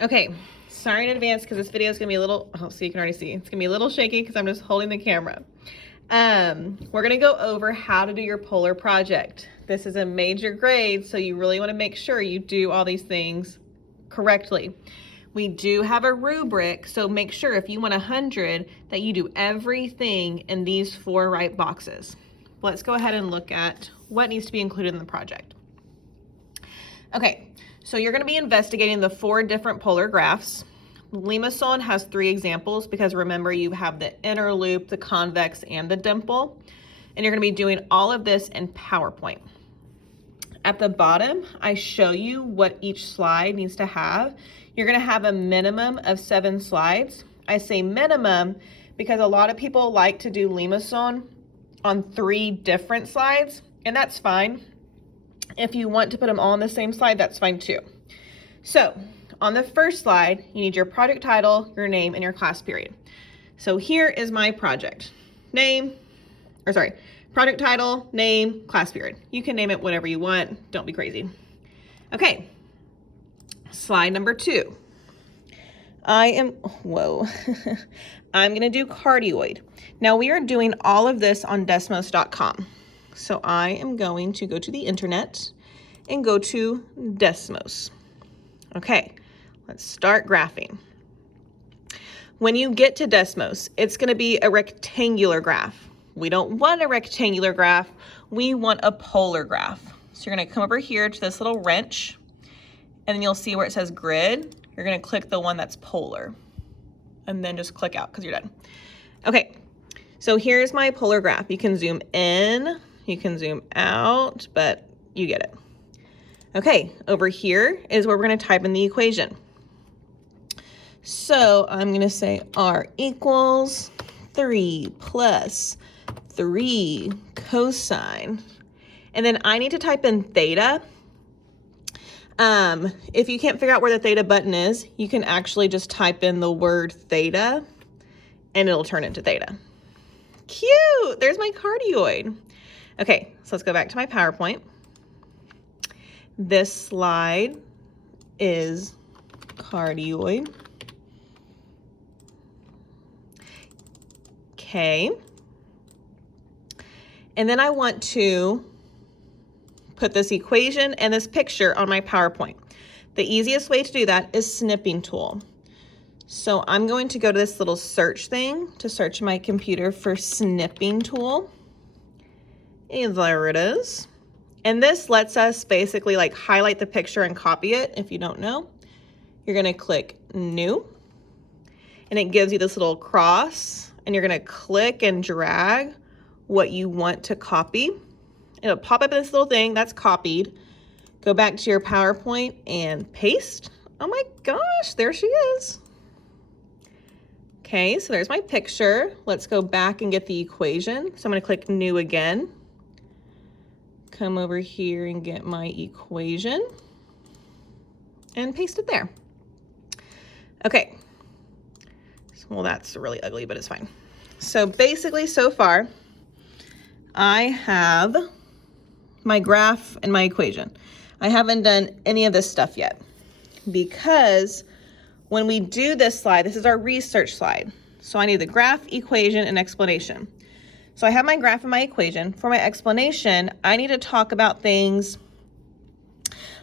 Okay, sorry in advance because this video is gonna be a little, oh, so you can already see, it's gonna be a little shaky because I'm just holding the camera. We're gonna go over how to do your polar project. This is a major grade, so you really wanna make sure you do all these things correctly. We do have a rubric, so make sure if you want 100 that you do everything in these 4 right boxes. Let's go ahead and look at what needs to be included in the project. Okay, so you're going to be investigating the 4 different polar graphs. Limassol has 3 examples because remember you have the inner loop, the convex, and the dimple. And you're going to be doing all of this in PowerPoint. At the bottom, I show you what each slide needs to have. You're going to have a minimum of 7 slides. I say minimum because a lot of people like to do Limassol on 3 different slides, and that's fine. If you want to put them all on the same slide, that's fine too. So on the first slide, you need your project title, your name, and your class period. So here is my project. Project title, name, class period. You can name it whatever you want. Don't be crazy. Okay, slide number 2. I'm gonna do cardioid. Now we are doing all of this on Desmos.com. So I am going to go to the internet and go to Desmos. Okay, let's start graphing. When you get to Desmos, it's gonna be a rectangular graph. We don't want a rectangular graph, we want a polar graph. So you're gonna come over here to this little wrench, and then you'll see where it says grid. You're gonna click the one that's polar, and then just click out because you're done. Okay, so here's my polar graph. You can zoom in, you can zoom out, but you get it. Okay, over here is where we're gonna type in the equation. So I'm gonna say R equals 3 plus 3 cosine. And then I need to type in theta. If you can't figure out where the theta button is, you can actually just type in the word theta and it'll turn into theta. Cute, there's my cardioid. Okay, so let's go back to my PowerPoint. This slide is cardioid. Okay. And then I want to put this equation and this picture on my PowerPoint. The easiest way to do that is snipping tool. So I'm going to go to this little search thing to search my computer for snipping tool. And there it is. And this lets us basically like highlight the picture and copy it. If you don't know, you're gonna click new and it gives you this little cross and you're gonna click and drag what you want to copy. It'll pop up in this little thing that's copied. Go back to your PowerPoint and paste. Oh my gosh, there she is. Okay, so there's my picture. Let's go back and get the equation. So I'm gonna click new again. Come over here and get my equation and paste it there. Okay, well that's really ugly, but it's fine. So basically so far, I have my graph and my equation. I haven't done any of this stuff yet because when we do this slide, this is our research slide. So I need the graph, equation, and explanation. So I have my graph and my equation. For my explanation, I need to talk about things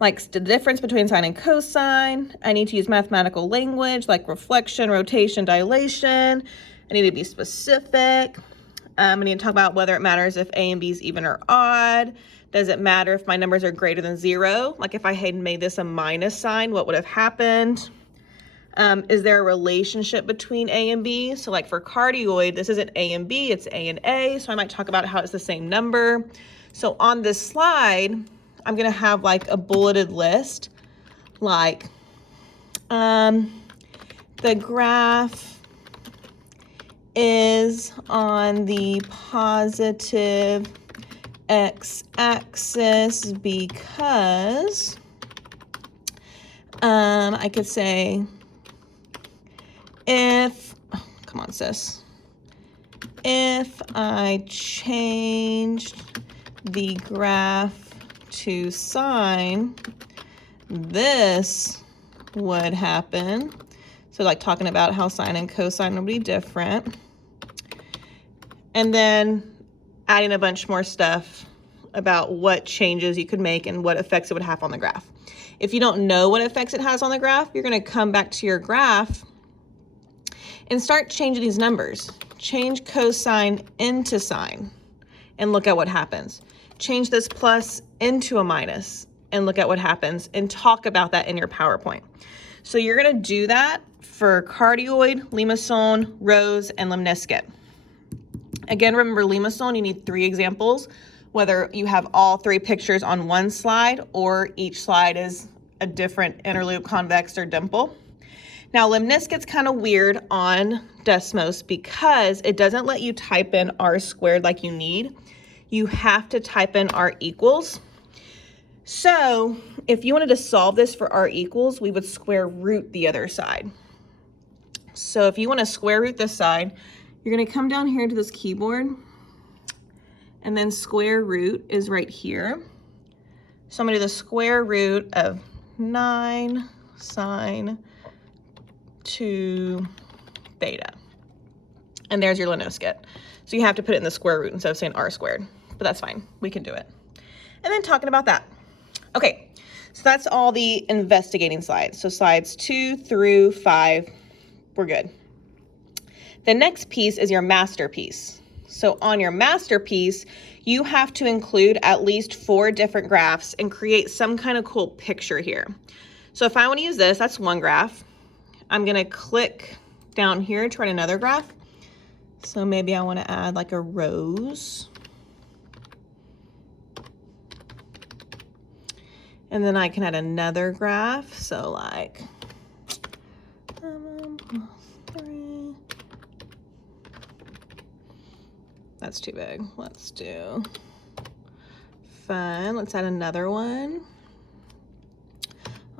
like the difference between sine and cosine. I need to use mathematical language like reflection, rotation, dilation. I need to be specific. I need to talk about whether it matters if A and B is even or odd. Does it matter if my numbers are greater than 0? Like if I had made this a minus sign, what would have happened? Is there a relationship between A and B? So like for cardioid, this isn't A and B, it's A and A. So I might talk about how it's the same number. So on this slide, I'm gonna have like a bulleted list, like the graph is on the positive x-axis because I could say if I changed the graph to sine, this would happen. So like talking about how sine and cosine would be different. And then adding a bunch more stuff about what changes you could make and what effects it would have on the graph. If you don't know what effects it has on the graph, you're going to come back to your graph and start changing these numbers. Change cosine into sine and look at what happens. Change this plus into a minus and look at what happens, and talk about that in your PowerPoint. So you're going to do that for cardioid, limacone, rose, and lemniscate. Again, remember limacone, you need 3 examples, whether you have all 3 pictures on one slide or each slide is a different inner loop, convex, or dimple. Now, lemniscate's kind of weird on Desmos because it doesn't let you type in r squared like you need. You have to type in r equals. So if you wanted to solve this for r equals, we would square root the other side. So if you want to square root this side, you're going to come down here to this keyboard, and then square root is right here. So I'm going to do the square root of 9 sine 2 theta. And there's your lemniscate. So you have to put it in the square root instead of saying r squared, but that's fine. We can do it. And then talking about that. Okay, so that's all the investigating slides. So slides 2 through 5, we're good. The next piece is your masterpiece. So on your masterpiece, you have to include at least 4 different graphs and create some kind of cool picture here. So if I want to use this, that's one graph. I'm going to click down here to write another graph. So maybe I want to add like a rose. And then I can add another graph. So like 3. That's too big. Let's do fun. Let's add another one.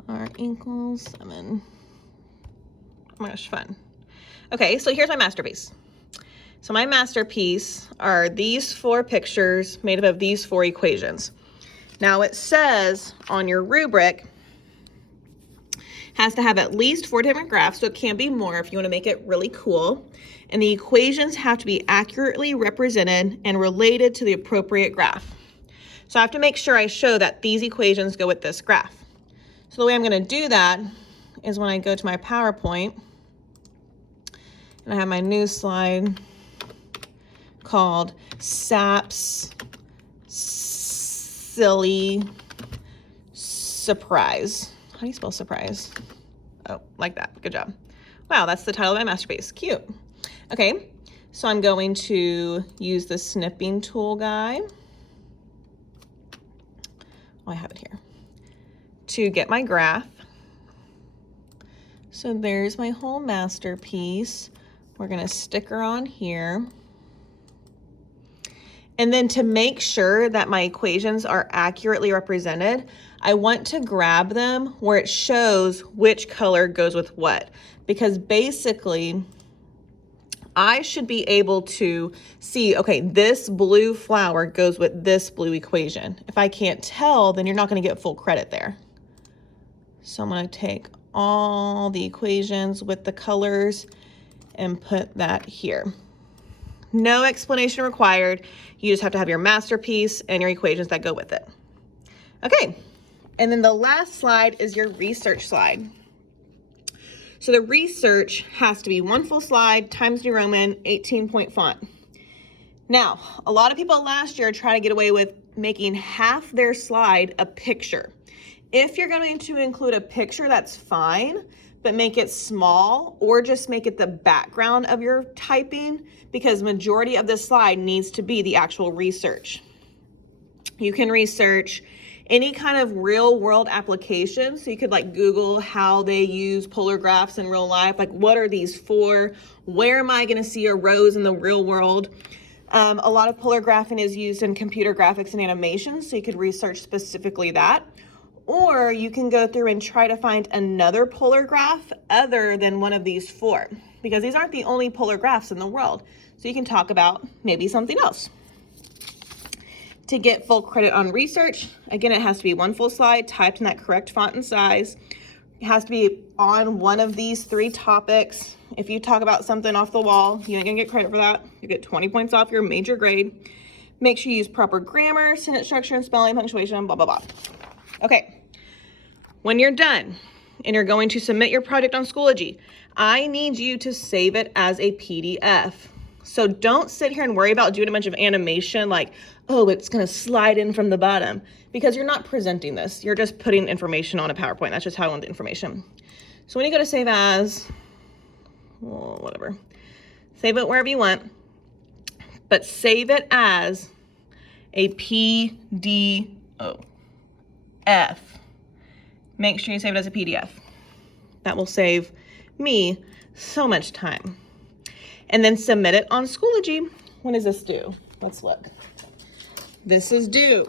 R equals 7. Oh my gosh, fun. Okay, so here's my masterpiece. So my masterpiece are these 4 pictures made up of these 4 equations. Now it says on your rubric, has to have at least 4 different graphs, so it can be more if you want to make it really cool. And the equations have to be accurately represented and related to the appropriate graph. So I have to make sure I show that these equations go with this graph. So the way I'm going to do that is when I go to my PowerPoint, and I have my new slide called SAP's Silly Surprise. How do you spell surprise? Oh, like that. Good job. Wow, that's the title of my masterpiece. Cute. Okay, so I'm going to use the snipping tool guy. Oh, I have it here. To get my graph. So there's my whole masterpiece. We're going to stick her on here. And then to make sure that my equations are accurately represented, I want to grab them where it shows which color goes with what. Because basically, I should be able to see, okay, this blue flower goes with this blue equation. If I can't tell, then you're not going to get full credit there. So I'm going to take all the equations with the colors and put that here. No explanation required. You just have to have your masterpiece and your equations that go with it. Okay, and then the last slide is your research slide. So the research has to be 1 full slide, Times New Roman, 18-point font. Now, a lot of people last year tried to get away with making half their slide a picture. If you're going to include a picture, that's fine, but make it small or just make it the background of your typing, because majority of the slide needs to be the actual research. You can research any kind of real world application. So you could like Google how they use polar graphs in real life. Like, what are these for? Where am I going to see a rose in the real world? A lot of polar graphing is used in computer graphics and animation. So you could research specifically that. Or you can go through and try to find another polar graph other than one of these 4, because these aren't the only polar graphs in the world. So you can talk about maybe something else. To get full credit on research, again, it has to be 1 full slide, typed in that correct font and size, It has to be on one of these 3 topics. If you talk about something off the wall, you ain't gonna get credit for that. You get 20 points off your major grade. Make sure you use proper grammar, sentence structure, and spelling, punctuation, blah, blah, blah. Okay, when you're done and you're going to submit your project on Schoology, I need you to save it as a PDF. So don't sit here and worry about doing a bunch of animation like, oh, it's gonna slide in from the bottom, because you're not presenting this. You're just putting information on a PowerPoint. That's just how I want the information. So when you go to save as, well, whatever, save it wherever you want, but save it as a PDF. Make sure you save it as a PDF. That will save me so much time. And then submit it on Schoology. When is this due? Let's look. This is due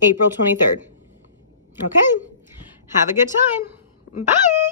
April 23rd. Okay, have a good time. Bye.